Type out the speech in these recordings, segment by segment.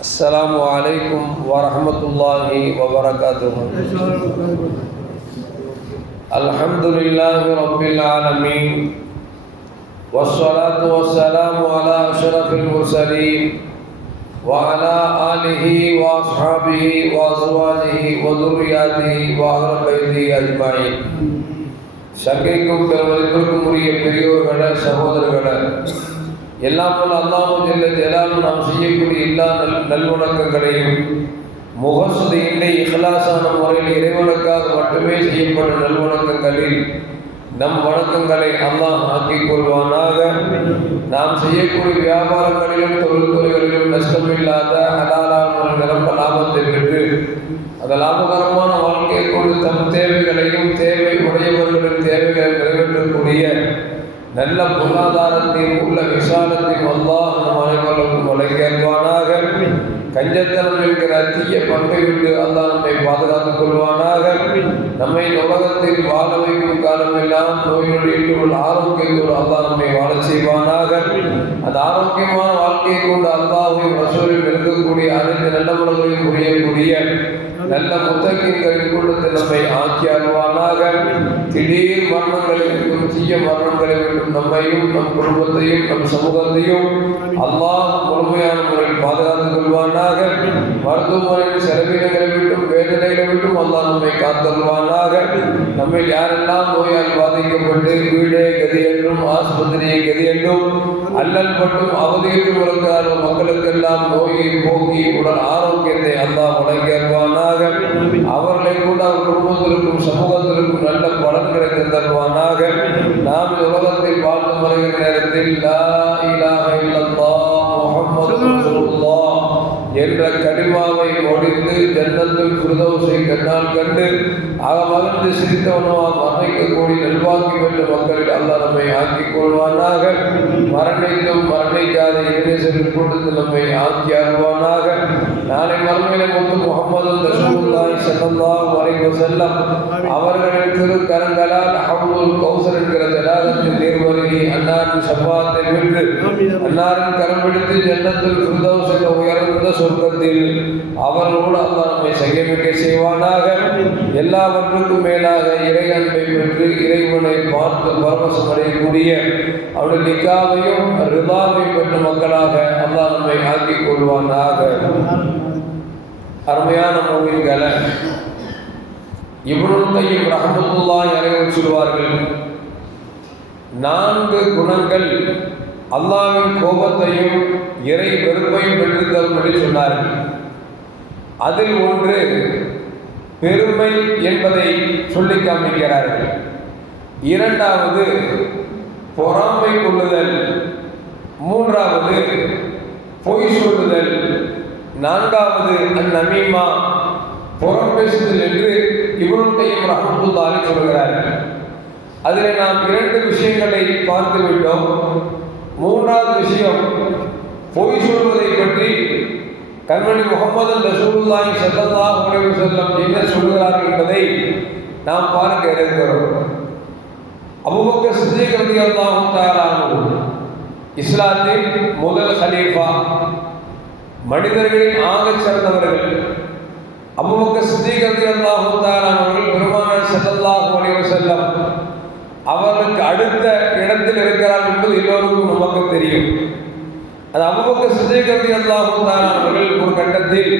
السلام عليكم ورحمة الله وبركاته الحمد لله رب العالمين والصلاة والسلام على أشرف المرسلين وعلى آله وأصحابه وأزواجه وذرياته وأهل بيته أجمعين சங்கைக்கும் பெருமதிப்பிற்கும் உரிய பெரியோர்கள சகோதரர்கள எல்லாம் வல்ல அல்லாஹு ஜல்ல ஜலாலும் நாம் செய்யக்கூடிய எல்லா நல் நல்வணக்கங்களையும் முகசுதையின்றி இஹ்லாசான முறையில் இறைவனுக்காக மட்டுமே செய்யப்படும் நல்வணக்கங்களில் நம் வணக்கங்களை அல்லாஹ் ஆக்கிக் கொள்வானாக. நாம் செய்யக்கூடிய வியாபாரங்களிலும் தொழில்துறைகளிலும் நஷ்டமில்லாத ஹலாலான நிரம்ப லாபத்தை பெற்று அந்த லாபகரமான வாழ்க்கையை கொண்டு தம் தேவைகளையும் தேவை உடையவர்களின் தேவைகளை நிறைவேற்றக்கூடிய நல்ல பொருளாதாரத்தையும் உள்ள விசாலத்தையும் அல்லாஹ் நம் அனைவருக்கும் வழங்கியல்வானாக கஞ்சத்தனம் இருக்கிற தீய பண்பை விட்டு அல்லாஹ் நம்மை பாதுகாத்துக் கொள்வானாக. நம்மை உலகத்தில் வாழ வைக்கும் காலமெல்லாம் நோயினுடைய உள்ள ஆரோக்கியத்தோடு அல்லாஹ் நம்மை வாழ செய்வானாக. அந்த ஆரோக்கியமான வாழ்க்கையை கொண்டு அல்லாஹையும் ரசூலையும் இருக்கக்கூடிய அனைத்து நல்ல முறைகளையும் புரியக்கூடிய நல்ல முத்தகின்களின் கூட்டத்தில் நம்மை ஆக்கி அருவானாக திடீர் மரணங்களை விட்டும் தீய மரணங்களை விட்டும் நம்மையும் நம் குடும்பத்தையும் நம் சமூகத்தையும் அல்லாஹ் முழுமையான முறையில் பாதுகாத்துக் கொள்வானாக. மருத்துவமனையில் செலவினங்களை விட்டும் வேதனைகளை விட்டும் அல்லாஹ் நம்மை காத்தருவானாக. நம்மை யாரெல்லாம் நோயால் பாதிக்கப்பட்டு வீடே கதி என்றும் ஆஸ்பத்திரியை கதி என்றும் அல்லல் மட்டும் அவதியில் மக்களுக்கெல்லாம் நோயை போக்கி உடல் ஆரோக்கியத்தை அல்லாஹ் தருவானாக அவர்களை கூட அவர் குடும்பத்திற்கும் சமூகத்திற்கும் நல்ல பலன்களை தருவானாக. நாம் இந்த உலகத்தில் வாழ்ந்து வருகிற நேரத்தில் லா இலாஹ இல்லல்லாஹ் முஹம்மது ரசூலுல்லாஹ். என்ற கடிமாவை ஒடிந்து ஜன்னத்தில் குருதோசை கண்ணால் கண்டு அகமகிழ்ந்து சிரித்தவனமாக கூடி நல்வாக்கி பெற்ற மக்களில் அல்லாஹ் நம்மை ஆக்கிக் கொள்வானாக. மரணித்தும் மரணிக்காத இளைஞர்கள் கூட்டத்தில் நம்மை ஆக்கி அருவானாக நாளை மறுமையில முத்து முகமது ரசூலுல்லாஹி ஸல்லல்லாஹு வரைக்கும் செல்லம் அவர்களின் திருக்கரங்களால் அஹ்முல் கௌசர் என்கிறது ஜலாலத்தின் நீர்வருகி அன்னாரின் சப்பாத்தை வென்று அன்னாரின் கரம் பிடித்து ஜன்னத்தில் என்ற உயர்ந்த சொர்க்கத்தில் அவர்களோடு அல்லாஹ் நம்மை சங்கமிக்க செய்வானாக. எல்லாவற்றுக்கும் மேலாக இறை அன்பை பெற்று இறைவனை பார்த்து பரவசம் அடையக்கூடிய அவருடைய நிக்காவையும் ரிதாவை பெற்ற மக்களாக அல்லாஹ் நம்மை ஆக்கிக் கொள்வானாக. அருமையான மூவிகளை இவனும் கையும் ரஹமத்துல்லாய் அனைவரும் சொல்வார்கள் நான்கு குணங்கள் அல்லாவின் கோபத்தையும் இறை வெறுப்பையும் பெற்றிருந்தபடி சொன்னார்கள் அதில் ஒன்று பெருமை என்பதை சொல்லி காண்பிக்கிறார்கள். இரண்டாவது பொறாமை கொள்ளுதல். மூன்றாவது பொய் சொல்லுதல். நான்காவது அந்நமீமா புறம் பேசுதல் என்று இவருடைய ரஹமத்துல்லாலி சொல்கிறார்கள். அதில் நாம் இரண்டு விஷயங்களை பார்த்து விட்டோம் மூன்றாவது விஷயம் பொய் சொல்வதை பற்றி கண்மணி முகமது ரசூலுல்லாஹி ஸல்லல்லாஹு அலைஹி வஸல்லம் என்ன சொல்கிறார்கள் என்பதை நாம் பார்க்க இருக்கிறோம் அபூபக்கர் சித்திக் ரலியல்லாஹு தஆலா இஸ்லாத்தின் முதல் ஹலீஃபா மனிதர்களின் ஆகச் சிறந்தவர்கள் அபூபக்கர் சித்திக் ரலியல்லாஹு தஆலா அவர்கள் பெருமானார் ஸல்லல்லாஹு அலைஹி வஸல்லம் அவர்களுக்கு அடுத்த இடத்தில் இருக்கிறார் என்பது எல்லோருக்கும் நமக்கு தெரியும். அது அபுபக்க சிதைகதி அல்லாஹும் தான் அவர்கள் ஒரு கட்டத்தில்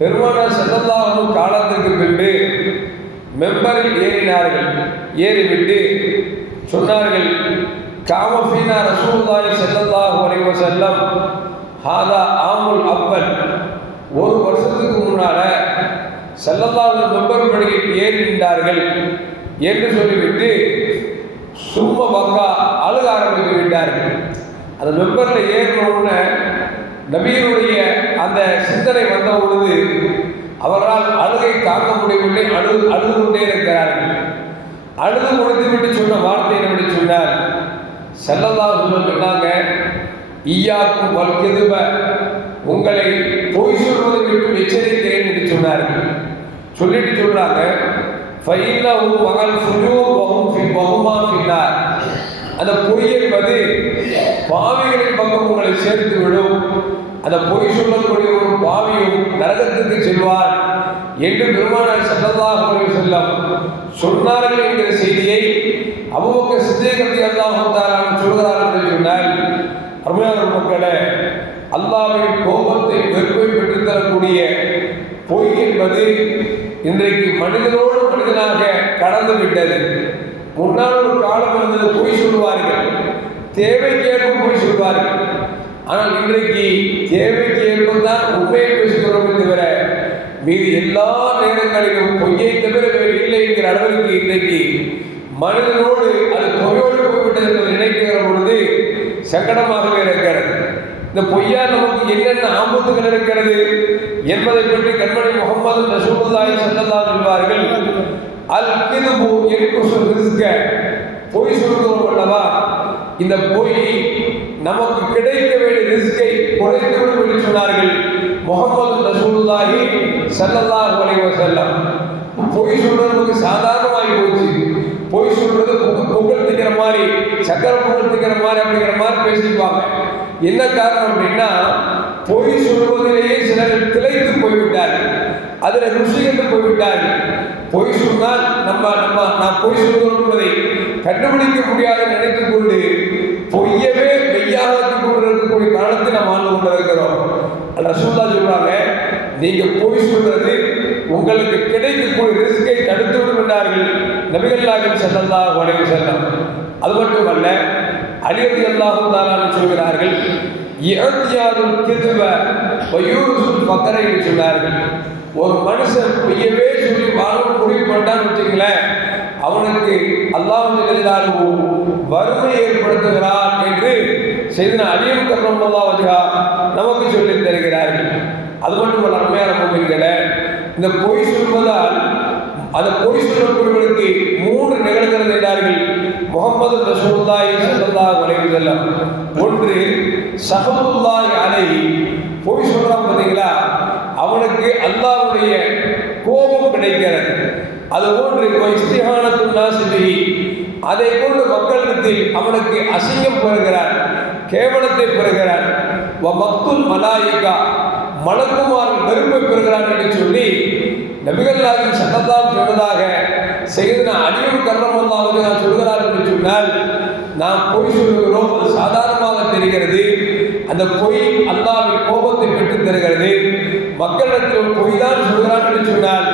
பெருமான செல்லல்லாஹும் காலத்திற்கு பின்பு மெம்பரில் ஏறினார்கள். ஏறிவிட்டு சொன்னார்கள் காமஃபீனா ரசூல்லாய் செல்லல்லாஹு அலைஹி செல்லம் ஹாதா ஆமுல் அப்பன் ஒரு வருஷத்துக்கு முன்னால செல்லல்லாஹு மெம்பர் பணியில் ஏறி நின்றார்கள் என்று சொல்லிவிட்டு சும்மா பக்கா அழுக ஆரம்பித்து விட்டார்கள் அந்த மெம்பரில் ஏறினவுடனே நபியினுடைய அந்த சிந்தனை வந்த பொழுது அவரால் அழுகை தாங்க முடியவில்லை அழு அழுது கொண்டே இருக்கிறார்கள். அழுது முடித்துவிட்டு சொன்ன வார்த்தை எப்படி சொன்னார் செல்லல்லா சொன்னாங்க ஈயாக்கும் வல்கெதுப உங்களை பொய் சொல்வதை விட்டு எச்சரிக்கிறேன் என்று சொன்னார்கள். சொல்லிட்டு சொல்றாங்க ஃபைன்னஹு மகள் ஃபுஜூர் வஹும் ஃபி வஹுமா ஃபின்னார். அந்த பொய் என்பது பாவிகளின் பக்கம் உங்களை சேர்த்து விடும். அந்த பொய் சொல்லக்கூடிய ஒரு பாவியும் நரகத்துக்கு செல்வார் என்று பெருமானார் சல்லல்லாஹு அலைஹி வஸல்லம் சொன்னார்கள் என்கிற செய்தியை அபூபக்கர் சித்திக் ரலியல்லாஹு தஆலா சொல்கிறார் என்று சொன்னால் அருமையான மக்களே அல்லாஹ்வின் கோபத்தை வெறுப்பை பெற்றுத்தரக்கூடிய பொய் என்பது இன்றைக்கு மனிதனோடு மனிதனாக கடந்து விட்டது முன்னால் ஒரு காலம் இருந்தது பொய் சொல்வார்கள் தேவைக்கேற்ப பொய் சொல்வார்கள் ஆனால் இன்றைக்கு தேவைக்கு ஏற்பதான் உண்மையை பேசுகிறோம் தவிர மீது எல்லா நேரங்களிலும் பொய்யை தவிர வேறு இல்லை என்கிற அளவிற்கு இன்றைக்கு மனிதனோடு அது பொய்யோடு போய்விட்டது என்று நினைக்கிற பொழுது சங்கடமாகவே இருக்கிறது. இந்த பொய்யால் நமக்கு என்னென்ன ஆபத்துகள் இருக்கிறது என்பதை பற்றி கண்மணி முகமது ரசூலுல்லாஹி ஸல்லல்லாஹு சொல்வார்கள். அல் கிதுபு யன்குசு ரிஸ்க பொய் சொல்கிறோம் அல்லவா? இந்த பொய் நமக்கு கிடைக்க வேண்டிய ரிஸ்கை குறைத்துவிடும் என்று சொன்னார்கள் முகமது ரசூலுல்லாஹி ஸல்லல்லாஹு அலைஹி வஸல்லம். பொய் சொல்றதுக்கு சாதாரணமாகி போச்சு. பொய் சொல்றது பொங்க- பொங்கல் திக்கிற மாதிரி சக்கரை பொங்கல் திக்கிற மாதிரி அப்படிங்கிற மாதிரி பேசிக்குவாங்க. என்ன காரணம் அப்படின்னா பொய் சொல்வதிலேயே சிலர் திளைத்து போய்விட்டார்கள். அதில் ருசி என்று போய்விட்டார்கள். பொய் சொன்னால் நம்ம நம்ம நான் பொய் சொல்கிறோம் என்பதை கண்டுபிடிக்க முடியாது நினைத்துக் கொண்டு பொய்யவே மெய்யாகி கொண்டு இருக்கக்கூடிய காலத்தில் நாம் வாழ்ந்து கொண்டிருக்கிறோம். ரசூல்லா சொல்றாங்க நீங்க பொய் சொல்றது உங்களுக்கு கிடைக்கக்கூடிய ரிஸ்கை தடுத்து விடும் என்றார்கள் நபிகள் நாயகம் ஸல்லல்லாஹு அலைஹி வஸல்லம். அது மட்டுமல்ல அலிரதி அல்லாஹு தாலான்னு சொல்கிறார்கள் இறத்தியாருள் திருவ வயூருசுல் பக்கரை என்று சொன்னார்கள் ஒரு மனுஷன் பொய்யவே சொல்லி வாழ முடிவு பண்ணான்னு வச்சுங்களேன் அவனுக்கு அல்லாஹ் எழுதாரு வறுமை ஏற்படுத்துகிறான் என்று செய்தன அழியும் கர்மல்லா வஜா நமக்கு சொல்லி தருகிறார்கள். அது மட்டுமல்ல அருமையான மூமின்களே இந்த பொய் சொல்வதால் அந்த பொய் சொல்லக்கூடியவர்களுக்கு மூன்று நிகழ்கிறது என்றார்கள் முகமது ரசூல்லாய் ஸல்லல்லாஹு வரைவதெல்லாம் ஒன்று சஹமுல்லாய் அலை போய் சொல்றான் பார்த்தீங்களா? அவனுக்கு அல்லாவுடைய கோபம் கிடைக்கிறது. அது போன்று இஸ்திஹானத்து அதை கொண்டு மக்களிடத்தில் அவனுக்கு அசிங்கம் பெறுகிறார் கேவலத்தை பெறுகிறார். வ மக்துல் மலாயிகா மலக்குமார் பெருமை பெறுகிறான் என்று சொல்லி நபிகள் நாயகம் சட்டத்தால் சொன்னதாக செய்தன அடியும் கர்ணமல்லாவது நான் சொல்கிறார் என்று சொன்னால் நாம் பொய் சொல்கிறோம் அது சாதாரணமாக தெரிகிறது. அந்த பொய் அல்லாவின் கோபத்தை பெற்று தருகிறது. மக்களிடத்தில் பொய் தான் சொல்கிறான் என்று சொன்னால்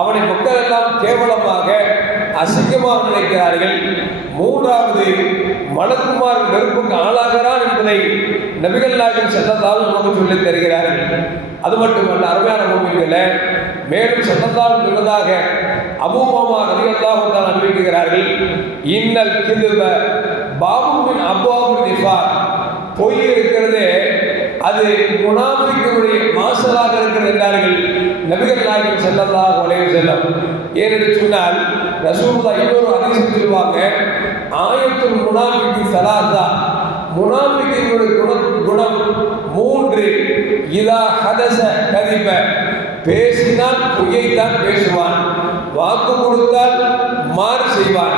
அவனை மக்கள் எல்லாம் கேவலமாக அசிங்கமாக நினைக்கிறார்கள். மூன்றாவது மலக்குமார் வெறுப்புக்கு ஆளாகிறான் என்பதை நபிகள் நாயகம் செல்லத்தால் நமக்கு சொல்லித் தருகிறார்கள். அது மட்டுமல்ல அருமையான மூமிகளே மேலும் செல்லத்தால் சொன்னதாக அபூபமா ரலியல்லாஹு தான் அறிவிக்கிறார்கள் இன்னல் கிதுப பாபுவின் அப்பாவின் நிஃபா பொய் இருக்கிறதே அது முனாஃபிக்குடைய மாசலாக இருக்கிறது என்றார்கள் நபிகள் நாயகம் ஸல்லல்லாஹு அலைஹி வஸல்லம். ஏனென்று சொன்னால் ரசூல்லா இன்னொரு அதிசயம் சொல்லுவாங்க ஆயத்தும் முனாஃபிக்கு சலாசா. முனாஃபிக்கினுடைய குணம் குணம் மூன்று. இதா ஹதச கதிப. பேசினால் பொய்யைத்தான் பேசுவான். வாக்கு கொடுத்தால் மாறு செய்வான்.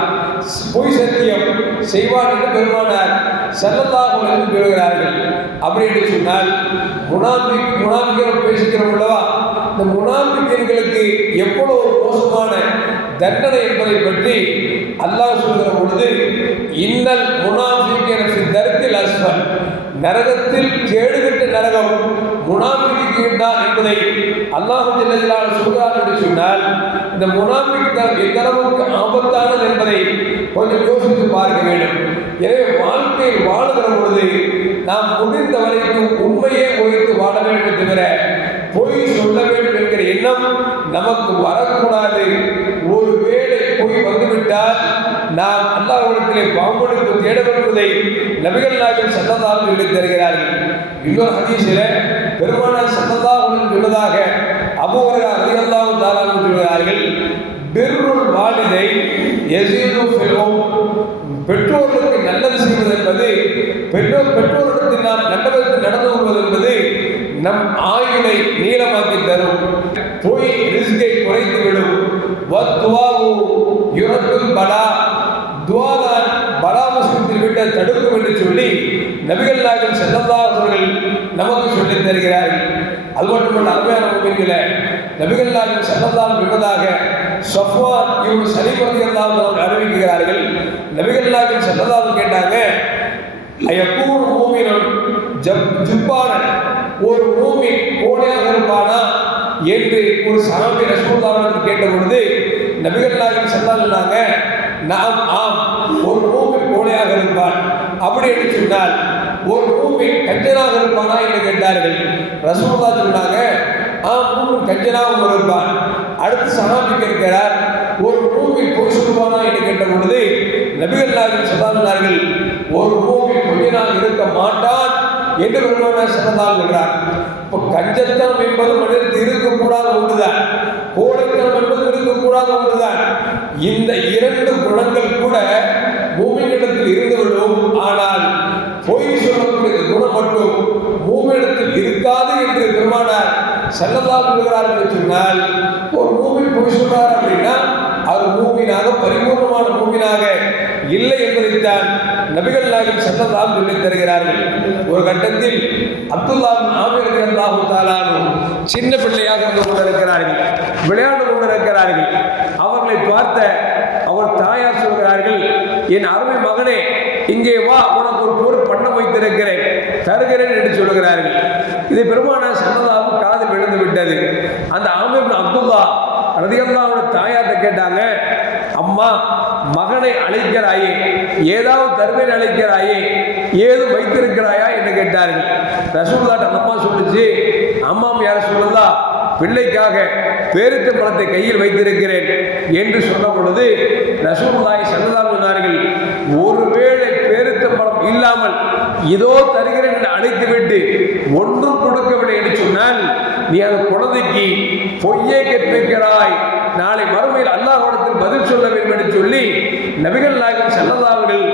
பொய் சத்தியம் செய்வான் என்று பெருமானார் செல்லல்லாஹு என்று சொல்கிறார்கள். அப்படி என்று சொன்னால் முனாபிக் முனாபிகள் பேசுகிறோம் அல்லவா? இந்த முனாபிக்கர்களுக்கு எவ்வளவு மோசமான தண்டனை என்பதை பற்றி அல்லாஹ் சொல்கிற பொழுது இன்னல் முனாபிக் தரத்தில் அஸ்வல் நரகத்தில் கேடுகட்ட நரகம் முனாபிக்குகின்றான் என்பதை அல்லாஹு ஜல்லஜலால் சொல்கிறார் என்று சொன்னால் இந்த முனாபிக் தான் எந்த அளவுக்கு ஆபத்தானது என்பதை கொஞ்சம் யோசித்து பார்க்க வேண்டும். எனவே வாழ்க்கை வாழுகிற பொழுது நாம் முடிந்த வரைக்கும் உண்மையே உயர்த்து வாழ வேண்டும் தவிர பொய் சொல்ல வேண்டும் என்கிற எண்ணம் நமக்கு வரக்கூடாது. ஒரு வேளை பொய் வந்துவிட்டால் நாம் அல்லாஹ்விடத்திலே பாம்பொழிப்பு தேட வருவதை நபிகள் நாயகம் சந்ததாக சொல்லி தருகிறார்கள். இன்னொரு ஹதீஸில் பெருமான சல்லல்லாஹு சொன்னதாக அபூ ஹுரைரா ரலியல்லாஹு சொல்கிறார்கள் பெருள் வாலிதை யஸீது ஃபில் பெற்றோர்களுக்கு நல்லது செய்வது என்பது பெற்றோர் பெற்றோரிடத்தில் நாம் நல்லவிதத்தில் நடந்து கொள்வது என்பது நம் ஆயுளை நீளமாக்கி தரும். பொய் ரிஸ்கை குறைத்து விடும். வத்துவாவு யுரத்துல் பலா. துவாதான் பலா விட்ட தடுக்கும் என்று சொல்லி நபிகள் நாயகம் செல்லல்லா அவர்கள் நமக்கு சொல்லித் தருகிறார்கள் அது மட்டுமல்ல அருமையான முன்னில நபிகள் நாயகம் செல்லல்லாம் என்பதாக சஃப்வான் இவங்க சனிபதி எல்லாம் அறிவிக்கிறார்கள். நபிகள் நாயகம் செல்லல்லாம் கேட்டாங்க ஐயப்பூர் மூமினன் ஜப் ஜுப்பானன் ஒரு மூமி கோடையாக இருப்பானா? என்று ஒரு சஹாபி ரசூலுல்லாஹ் கேட்ட பொழுது நபிகள் நாயகம் சொன்னாங்க நாம் ஆம் ஒரு பூமி கோழையாக இருப்பான். அப்படி என்று சொன்னால் ஒரு பூமி கஞ்சனாக இருப்பானா என்று கேட்டார்கள். ரசூலுல்லாஹ் சொன்னாங்க ஆம் பூமி கஞ்சனாகவும் இருப்பான். அடுத்து சகாபி கேட்கிறார் ஒரு பூமி பொய் சொல்லுவானா என்று கேட்ட பொழுது நபிகள் நாயகம் சொன்னார்கள் ஒரு மூமி கொஞ்சனாக இருக்க மாட்டான். என்று பெருமானார் சொன்னதாக சொல்றார் இப்போ கஞ்சத்தனம் என்பது மனிதனுக்கு இருக்கக்கூடாத ஒன்றுதான். கோடைத்தனம் என்பது இருக்கக்கூடாத ஒன்றுதான். இந்த இரண்டு குணங்கள் கூட பூமியிடத்தில் இருந்துவிடும். ஆனால் பொய் சொல்லக்கூடிய குணம் மட்டும் பூமியிடத்தில் இருக்காது என்று பெருமானார் செல்லதா கொள்கிறார் என்று சொன்னால் ஒரு பூமி பொய் சொல்றார் அப்படின்னா பூமியினாக பரிபூர்ணமான பூமியினாக இல்லை என்பதைத்தான் நபிகள் நாயகம் செல்லதால் சொல்லித் தருகிறார்கள். ஒரு கட்டத்தில் அப்துல்லா ஆமிர் அல்லாஹு தாலானும் சின்ன பிள்ளையாக இருந்து கொண்டிருக்கிறார்கள் விளையாண்டு கொண்டிருக்கிறார்கள். அவர்களை பார்த்த அவர் தாயார் சொல்கிறார்கள் என் அருமை மகனே இங்கே வா உனக்கு ஒரு பொருள் பண்ண வைத்திருக்கிறேன் தருகிறேன் என்று சொல்கிறார்கள். இது பெருமான சன்னதாவும் காதில் விழுந்து விட்டது. அந்த ஆமை அப்துல்லா ரதியல்லாவோட தாயார்கிட்ட கேட்டாங்க அம்மா மகனை அழைக்கிறாயே ஏதாவது தருவேன் அழைக்கிறாயே ஏதும் வைத்திருக்கிறாயா? என்று கேட்டார்கள். ரசூல்லாட்ட அம்மா சொல்லிச்சு அம்மா யார சொல்லுதா பிள்ளைக்காக பேரித்த பழத்தை கையில் வைத்திருக்கிறேன். என்று சொன்ன பொழுது ரசூல்லாய் சன்னதான் சொன்னார்கள் ஒருவேளை பேரித்த பழம் இல்லாமல் இதோ தரு என்று அழைத்துவிட்டு ஒன்றும் கொடுக்கவில்லை என்று சொன்னால் நீ அந்த குழந்தைக்கு பொய்யே கற்பிக்கிறாய் நாளை மறுமையில் அல்லாஹ்விடத்தில் பதில் சொல்ல வேண்டும் என்று சொல்லி நபிகள் நாயகம் செல்லதா அவர்கள்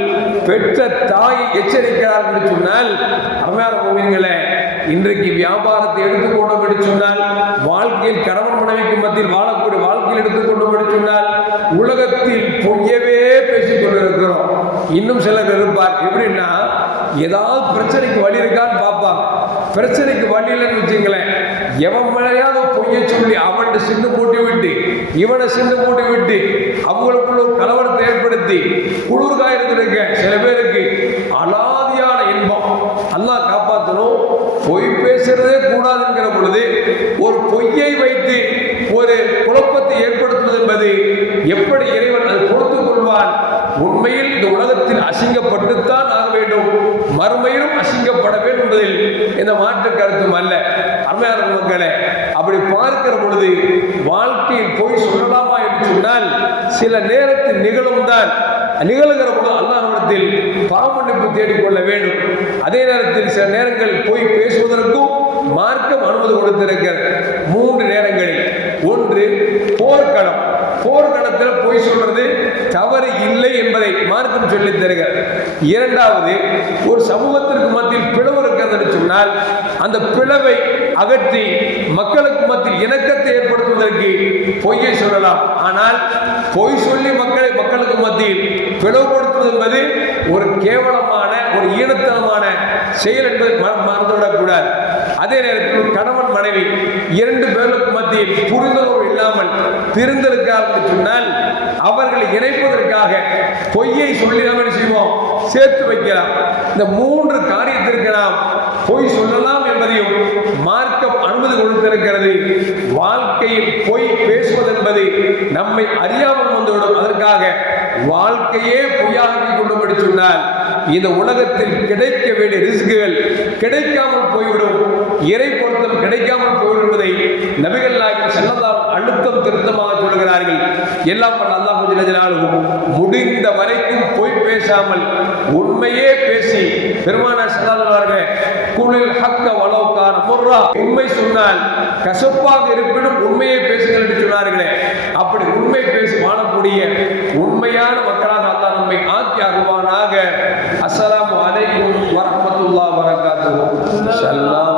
பெற்ற தாயை எச்சரிக்கிறார் என்று சொன்னால் அருமையான கோவில்களே இன்றைக்கு வியாபாரத்தை எடுத்துக்கொண்டோம் என்று சொன்னால் வாழ்க்கையில் கணவன் மனைவிக்கு மத்தியில் வாழக்கூடிய வாழ்க்கையில் எடுத்துக்கொண்டோம் என்று சொன்னால் உலகத்தில் பொய்யவே பேசிக் கொண்டிருக்கிறோம். இன்னும் சிலர் இருப்பார். எப்படின்னா ஏதாவது பிரச்சனைக்கு வழி இருக்கான்னு பார்ப்பாங்க. பிரச்சனைக்கு வழி இல்லைன்னு வச்சுங்களேன் எவன் மேலையாவது பொய்ய சொல்லி அவன்கிட்ட சிந்து கூட்டி விட்டு இவனை சிந்து கூட்டி விட்டு அவங்களுக்குள்ள ஒரு கலவரத்தை ஏற்படுத்தி குளிர் சில பேருக்கு அலாதியான இன்பம். அல்லாஹ் காப்பாற்றணும் பொய் பேசுறதே கூடாதுங்கிற பொழுது ஒரு பொய்யை வைத்து ஒரு குழப்பத்தை ஏற்படுத்துவது என்பது எப்படி இறைவன் அது கொடுத்து கொள்வான்? உண்மையில் இந்த உலகத்தில் அசிங்கப்பட்டுத்தான் ஆக வேண்டும். மறுமையிலும் என்பதில் இந்த மாற்று கருத்தும் அல்ல. அருமையான மக்களே அப்படி பார்க்கிற பொழுது வாழ்க்கையில் போய் சொல்லலாமா என்று சொன்னால் சில நேரத்தில் நிகழும் தான் நிகழ்கிற பொழுது அல்லாஹிடத்தில் பாவமன்னிப்பு தேடிக்கொள்ள வேண்டும். அதே நேரத்தில் சில நேரங்கள் போய் பேசுவதற்கும் மார்க்கம் அனுமதி கொடுத்திருக்கிறது. மூன்று நேரங்களில். ஒன்று போர்க்களம். போர்க்களத்தில் போய் சொல்றது தவறு இல்லை என்பதை மார்க்கம் சொல்லித் தருகிறது இரண்டாவது ஒரு சமூகத்திற்கு மத்தியில் என்று சொன்னால் அந்த பிளவை அகற்றி மக்களுக்கு மத்தியில் இணக்கத்தை ஏற்படுத்துவதற்கு பொய்யை சொல்லலாம். ஆனால் பொய் சொல்லி மக்களை மக்களுக்கு மத்தியில் பிளவுபடுத்துவது என்பது ஒரு கேவலமான ஒரு ஈனத்தனமான செயல் என்பதை மறந்துவிடக்கூடாது அதே நேரத்தில் ஒரு கணவன் மனைவி இரண்டு பேருக்கு மத்தியில் புரிந்துணர்வு இல்லாமல் திருந்தலுக்காக சொன்னால் அவர்களை இணைப்பதற்காக பொய்யை சொல்லி நாம் என்ன செய்வோம்? சேர்த்து வைக்கலாம். இந்த மூன்று காரியத்திற்கு நாம் பொய் சொல்லலாம் என்பதையும் மார்க்கம் அனுமதி கொடுத்திருக்கிறது. வாழ்க்கையில் பொய் பேசுவது என்பது நம்மை அறியாமல் வந்துவிடும். அதற்காக வாழ்க்கையே பொய்யாகி கொண்டு என்று சொன்னால் இந்த உலகத்தில் கிடைக்க வேண்டிய ரிஸ்குகள் கிடைக்காமல் போய்விடும். இறை பொருத்தம் கிடைக்காமல் போய்விடும் என்பதை நபிகள் நாயகம் செல்லதாம் அழுத்தம் திருத்தமாக சொல்கிறார்கள். எல்லாம் பண்ண அல்லாஹ் ஜலஜலாலும் முடிந்த வரைக்கும் பொய் பேசாமல் உண்மையே பேசி பெருமானா செல்லாதவர்கள் குளில் ஹக்க வளவுக்கான முர்ரா. உண்மை சொன்னால் கசப்பாக இருப்பினும் உண்மையை பேசுங்கள் என்று சொன்னார்களே. அப்படி உண்மை பேசி வாழக்கூடிய உண்மையான மக்களாக அல்லா நம்மை ஆக்கி அருவானாக அஸ்லாம் அலைக்கும் வரமத்துல்லா வரகாத்து சல்லாம்